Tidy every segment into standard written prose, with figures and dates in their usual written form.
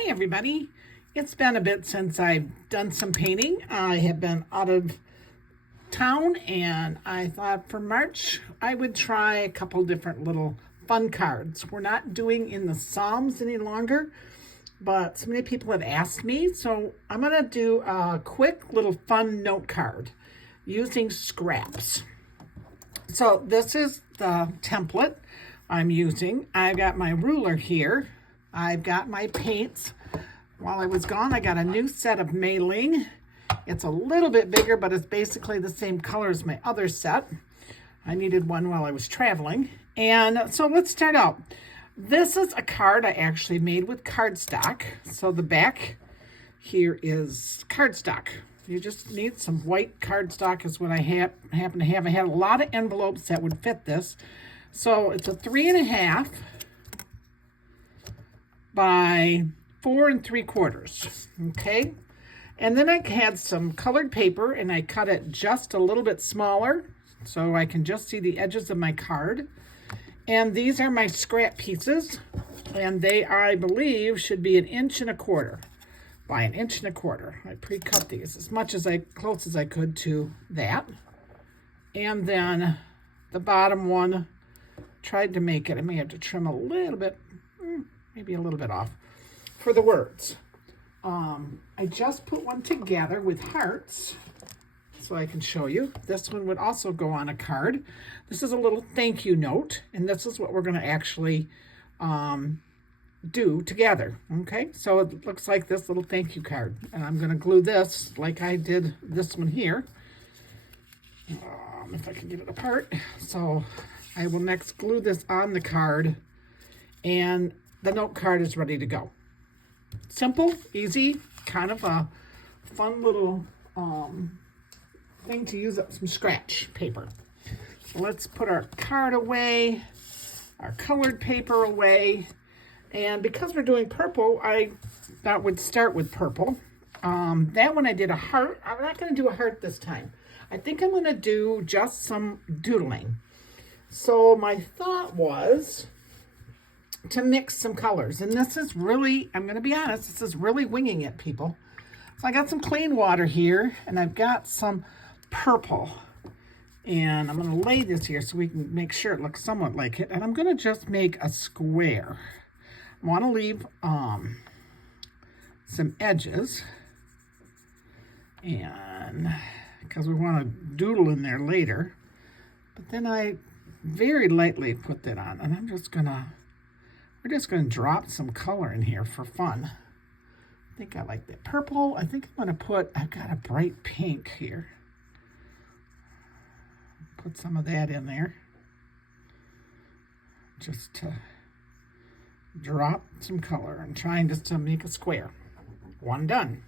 Hi everybody. It's been a bit since I've done some painting. I have been out of town and I thought for March I would try a couple different little fun cards. We're not doing in the Psalms any longer, but so many people have asked me, so I'm going to do a quick little fun note card using scraps. So this is the template I'm using. I've got my ruler here. I've got my paints. While I was gone, I got a new set of mailing. It's a little bit bigger, but it's basically the same color as my other set. I needed one while I was traveling. And so let's start out. This is a card I actually made with cardstock. So the back here is cardstock. You just need some white cardstock is what I happen to have. I had a lot of envelopes that would fit this. So it's a 3.5 by 4 3/4, okay? And then I had some colored paper and I cut it just a little bit smaller so I can just see the edges of my card. And these are my scrap pieces, and they, I believe, should be 1.25 inches by 1.25 inches. I pre-cut these as much as close as I could to that. And then the bottom one, tried to make it, I may have to trim a little bit, maybe a little bit off for the words. I just put one together with hearts so I can show you. This one would also go on a card. This is a little thank you note, and this is what we're going to actually do together. Okay, so it looks like this little thank you card, and I'm going to glue this like I did this one here. If I can get it apart. So I will next glue this on the card, and the note card is ready to go. Simple, easy, kind of a fun little thing to use up some scratch paper. So let's put our card away, our colored paper away, and because we're doing purple, I thought we'd start with purple. That one I did a heart. I'm not going to do a heart this time. I think I'm going to do just some doodling. So my thought was to mix some colors. And this is really, I'm going to be honest, this is really winging it, people. So I got some clean water here, and I've got some purple. And I'm going to lay this here so we can make sure it looks somewhat like it. And I'm going to just make a square. I want to leave some edges. And because we want to doodle in there later. But then I very lightly put that on, and I'm just gonna, we're just gonna drop some color in here for fun. I think I like that purple. I think I'm gonna put, I've got a bright pink here. Put some of that in there. Just to drop some color. I'm trying just to make a square. One done.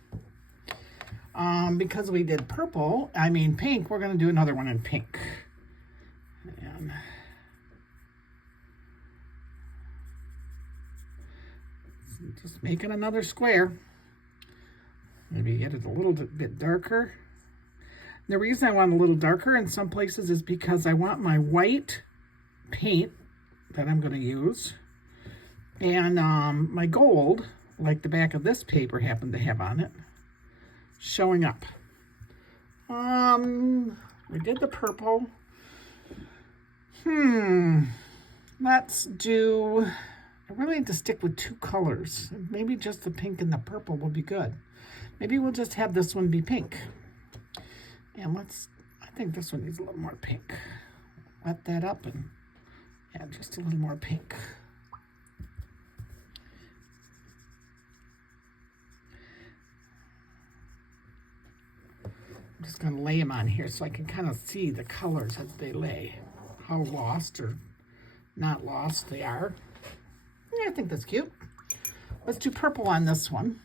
Because we did pink, we're gonna do another one in pink. And just making another square. Maybe get it a little bit darker. The reason I want a little darker in some places is because I want my white paint that I'm going to use and my gold, like the back of this paper happened to have on it, showing up. We did the purple. Let's do, I really need to stick with 2 colors. Maybe just the pink and the purple will be good. Maybe we'll just have this one be pink. And I think this one needs a little more pink. Wet that up and add just a little more pink. I'm just going to lay them on here so I can kind of see the colors as they lay. How lost or not lost they are. Yeah, I think that's cute. Let's do purple on this one.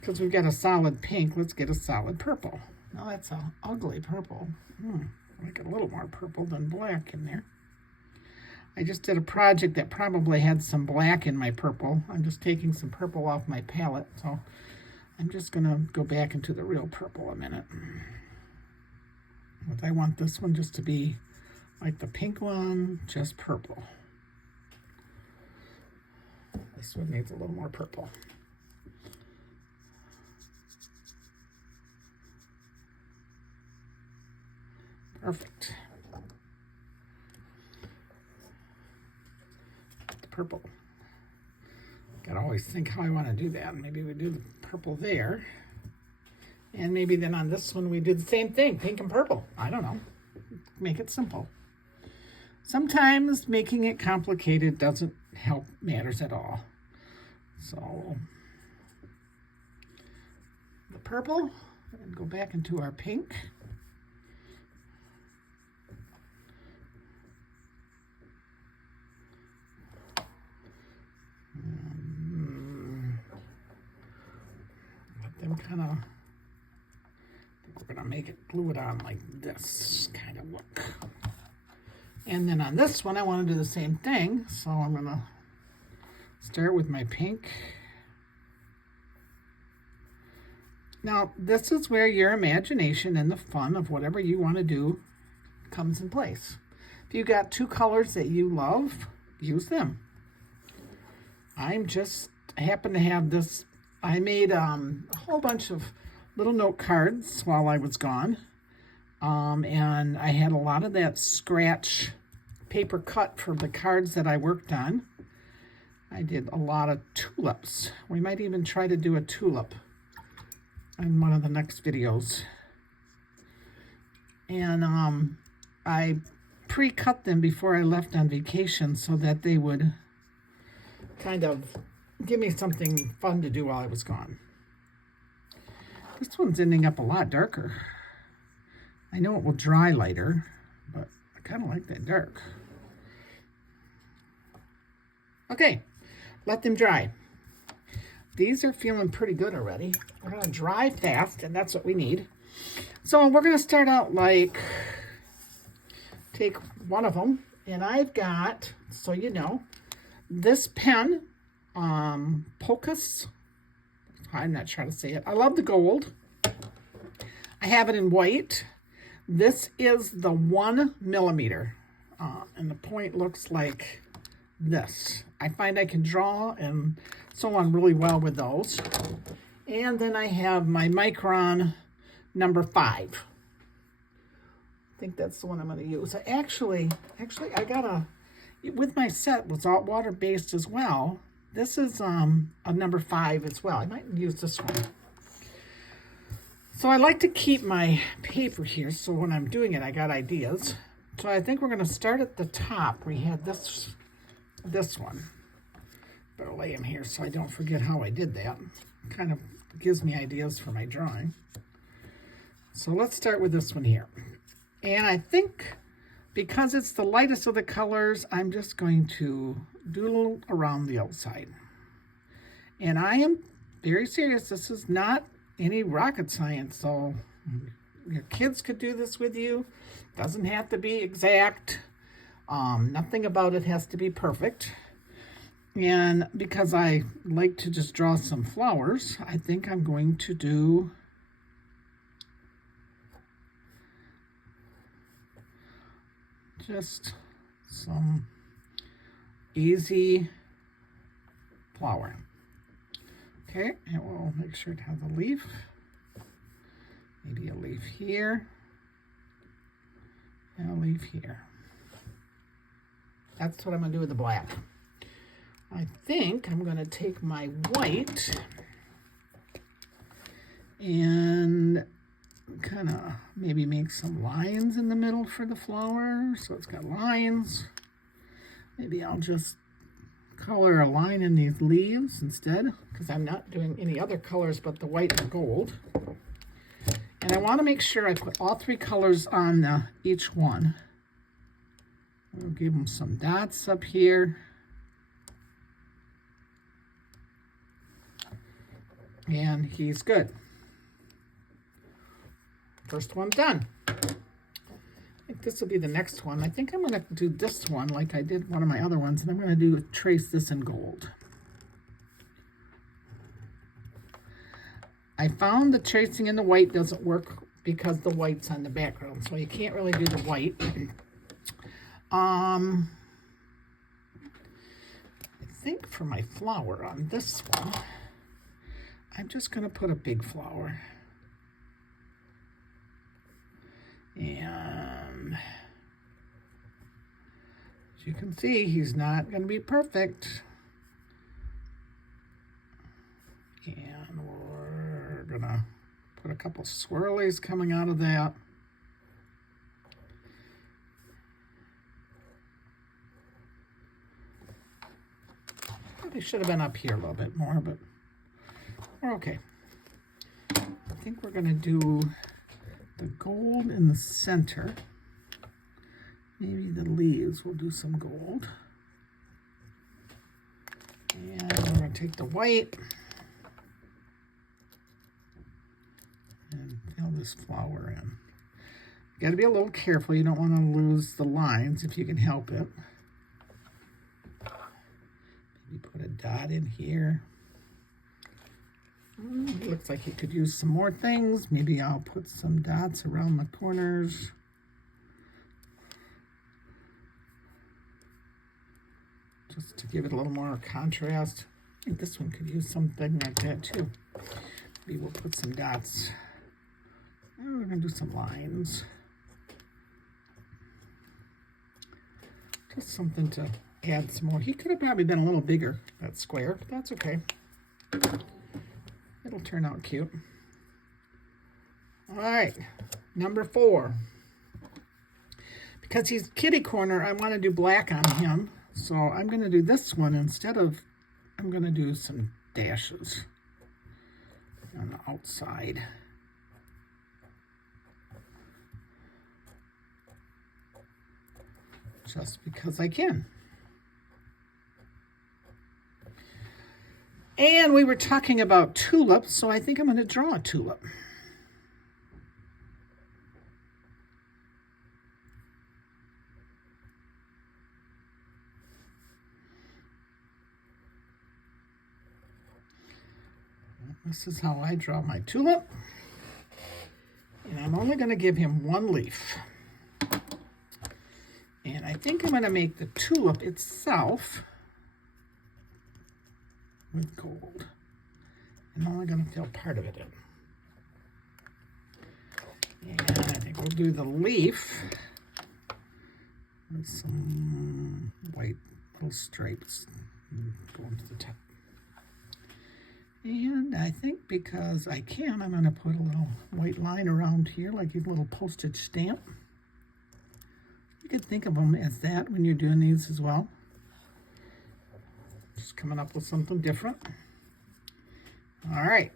Because we've got a solid pink, let's get a solid purple. Now that's an ugly purple. Make it a little more purple than black in there. I just did a project that probably had some black in my purple. I'm just taking some purple off my palette, so I'm just going to go back into the real purple a minute. But I want this one just to be like the pink one, just purple. This one needs a little more purple. Perfect. The purple. Gotta always think how I want to do that. Maybe we do the purple there. And maybe then on this one we do the same thing, pink and purple. I don't know. Make it simple. Sometimes making it complicated doesn't help matters at all. So the purple, and go back into our pink. Let them kind of, we're gonna make it, glue it on like this kind of look. And then on this one, I want to do the same thing. So I'm gonna start with my pink. Now, this is where your imagination and the fun of whatever you want to do comes in place. If you got two colors that you love, use them. I happen to have this. I made a whole bunch of little note cards while I was gone. And I had a lot of that scratch paper cut for the cards that I worked on. I did a lot of tulips. We might even try to do a tulip in one of the next videos. And I pre-cut them before I left on vacation so that they would kind of give me something fun to do while I was gone. This one's ending up a lot darker. I know it will dry lighter, but I kind of like that dark. Okay, let them dry. These are feeling pretty good already. We're going to dry fast, and that's what we need. So we're going to start out like, take one of them, and I've got, so you know, this pen, Pocus. I'm not trying to say it. I love the gold. I have it in white. This is the 1 millimeter, and the point looks like this. I find I can draw and so on really well with those. And then I have my Micron number 5. I think that's the one I'm going to use. Actually, I got with my set was all water-based as well. This is a number 5 as well. I might use this one. So I like to keep my paper here, so when I'm doing it, I got ideas. So I think we're going to start at the top. We had this one. Better lay him here so I don't forget how I did that. Kind of gives me ideas for my drawing. So let's start with this one here. And I think because it's the lightest of the colors, I'm just going to doodle around the outside. And I am very serious. This is not any rocket science, so your kids could do this with you. Doesn't have to be exact. Nothing about it has to be perfect. And because I like to just draw some flowers, I think I'm going to do just some easy flower. Okay, and we'll make sure it has a leaf. Maybe a leaf here. And a leaf here. That's what I'm going to do with the black. I think I'm going to take my white and kind of maybe make some lines in the middle for the flower. So it's got lines. Maybe I'll just color a line in these leaves instead, because I'm not doing any other colors but the white and gold. And I want to make sure I put all 3 colors on each one. We'll give them some dots up here. And he's good. First one done. I think this will be the next one. I think I'm going to do this one like I did one of my other ones, and I'm going to trace this in gold. I found the tracing in the white doesn't work because the white's on the background, so you can't really do the white. I think for my flower on this one, I'm just going to put a big flower. And as you can see, he's not going to be perfect. And we're going to put a couple swirlies coming out of that. Probably should have been up here a little bit more, but we're okay. I think we're going to do the gold in the center. Maybe the leaves will do some gold. And we're going to take the white and fill this flower in. You got to be a little careful. You don't want to lose the lines if you can help it. Maybe put a dot in here. It looks like he could use some more things. Maybe I'll put some dots around the corners. Just to give it a little more contrast. I think this one could use something like that too. Maybe we'll put some dots. And we're going to do some lines. Just something to add some more. He could have probably been a little bigger, that square, but that's okay. It'll turn out cute. All right, number 4. Because he's kitty corner, I want to do black on him. So I'm going to do this one instead of, I'm going to do some dashes on the outside. Just because I can. And we were talking about tulips, so I think I'm going to draw a tulip. This is how I draw my tulip. And I'm only going to give him one leaf. And I think I'm going to make the tulip itself with gold. I'm only going to fill part of it in. And I think we'll do the leaf with some white little stripes going to the top. And I think because I can, I'm going to put a little white line around here, like a little postage stamp. You could think of them as that when you're doing these as well. Just coming up with something different. All right.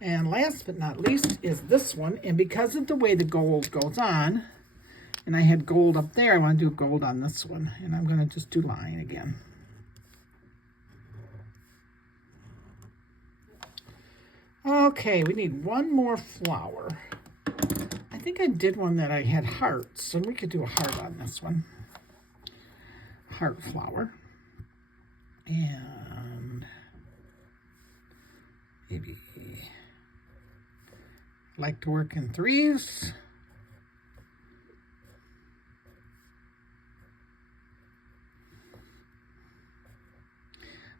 And last but not least is this one. And because of the way the gold goes on, and I had gold up there, I want to do gold on this one. And I'm going to just do line again. Okay, we need one more flower. I think I did one that I had hearts, so we could do a heart on this one. Heart flower. And maybe like to work in 3s.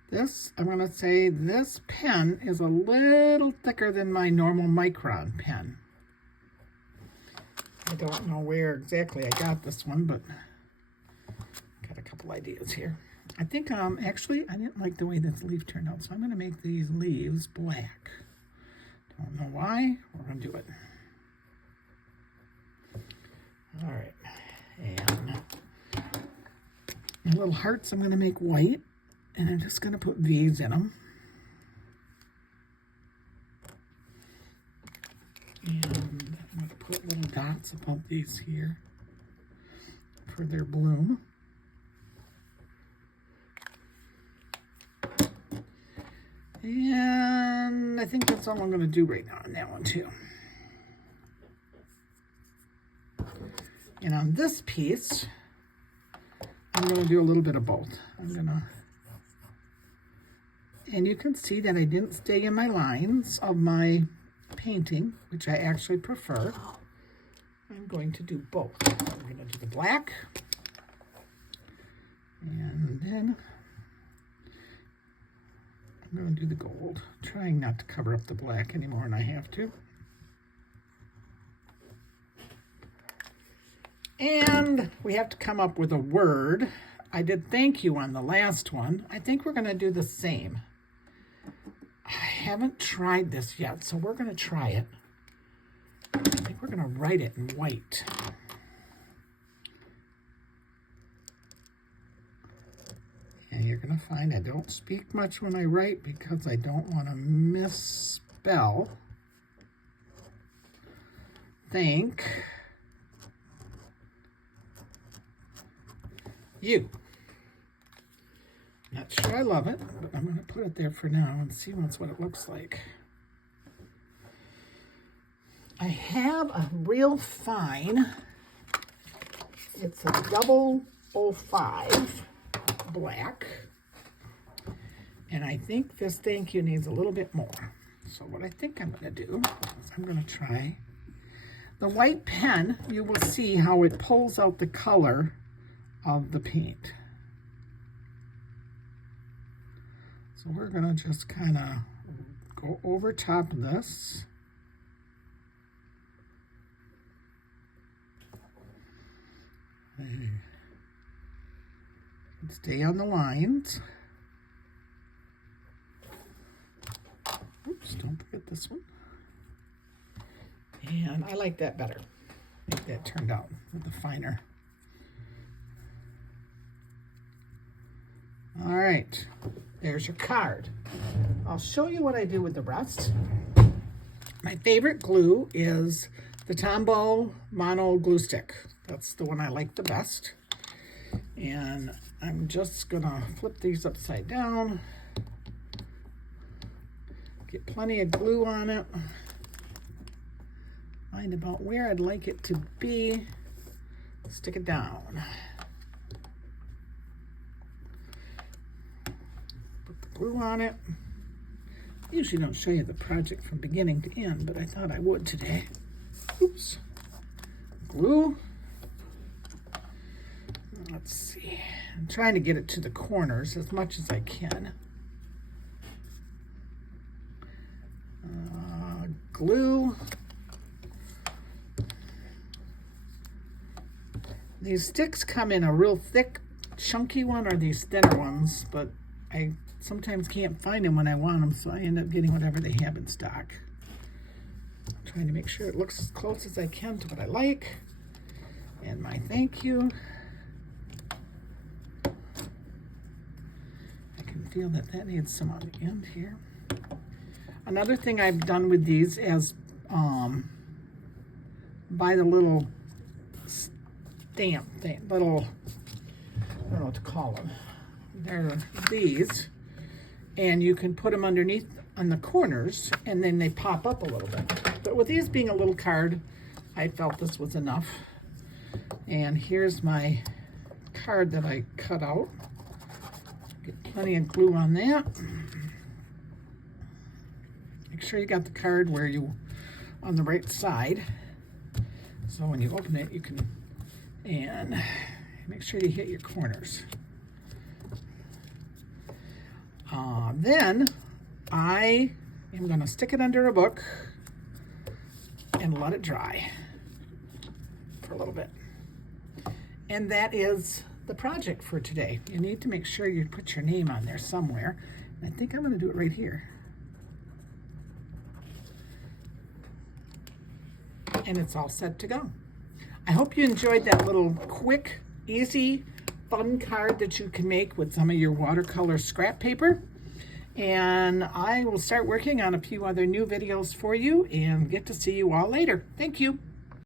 This, I'm going to say this pen is a little thicker than my normal Micron pen. I don't know where exactly I got this one, but got a couple ideas here. I think, actually, I didn't like the way this leaf turned out, so I'm going to make these leaves black. Don't know why. We're going to do it. All right. And my little hearts I'm going to make white. And I'm just going to put V's in them. And I'm going to put little dots above these here for their bloom. And I think that's all I'm going to do right now on that one too. And on this piece, I'm going to do a little bit of both. I'm going to... And you can see that I didn't stay in my lines of my painting, which I actually prefer. I'm going to do both. I'm going to do the black. And then I'm going to do the gold, trying not to cover up the black anymore than I have to. And we have to come up with a word. I did thank you on the last one. I think we're going to do the same. I haven't tried this yet, so we're going to try it. I think we're going to write it in white. And you're going to find I don't speak much when I write because I don't want to misspell. Thank you. Not sure I love it, but I'm going to put it there for now and see what it looks like. I have a real fine, it's a 005 black, and I think this thank you needs a little bit more. So what I think I'm going to do is I'm going to try the white pen. You will see how it pulls out the color of the paint. So we're going to just kind of go over top of this. And stay on the lines. Oops, don't forget this one. And I like that better. I think that turned out with the finer. All right, there's your card. I'll show you what I do with the rest. My favorite glue is the Tombow Mono Glue Stick. That's the one I like the best. And I'm just gonna flip these upside down. Get plenty of glue on it. Find about where I'd like it to be. Stick it down. Put the glue on it. I usually don't show you the project from beginning to end, but I thought I would today. Oops. Glue. Let's see. I'm trying to get it to the corners as much as I can. Glue. These sticks come in a real thick, chunky one or these thinner ones, but I sometimes can't find them when I want them, so I end up getting whatever they have in stock. I'm trying to make sure it looks as close as I can to what I like. And my thank you. I can feel that that needs some on the end here. Another thing I've done with these is buy the little stamp thing, little, I don't know what to call them. They're these, and you can put them underneath on the corners, and then they pop up a little bit. But with these being a little card, I felt this was enough. And here's my card that I cut out. Get plenty of glue on that. Make sure you got the card where you, on the right side. So when you open it, you can, and make sure you hit your corners. Then I am going to stick it under a book and let it dry for a little bit. And that is the project for today. You need to make sure you put your name on there somewhere. I think I'm going to do it right here. And it's all set to go. I hope you enjoyed that little quick, easy, fun card that you can make with some of your watercolor scrap paper. And I will start working on a few other new videos for you and get to see you all later. Thank you.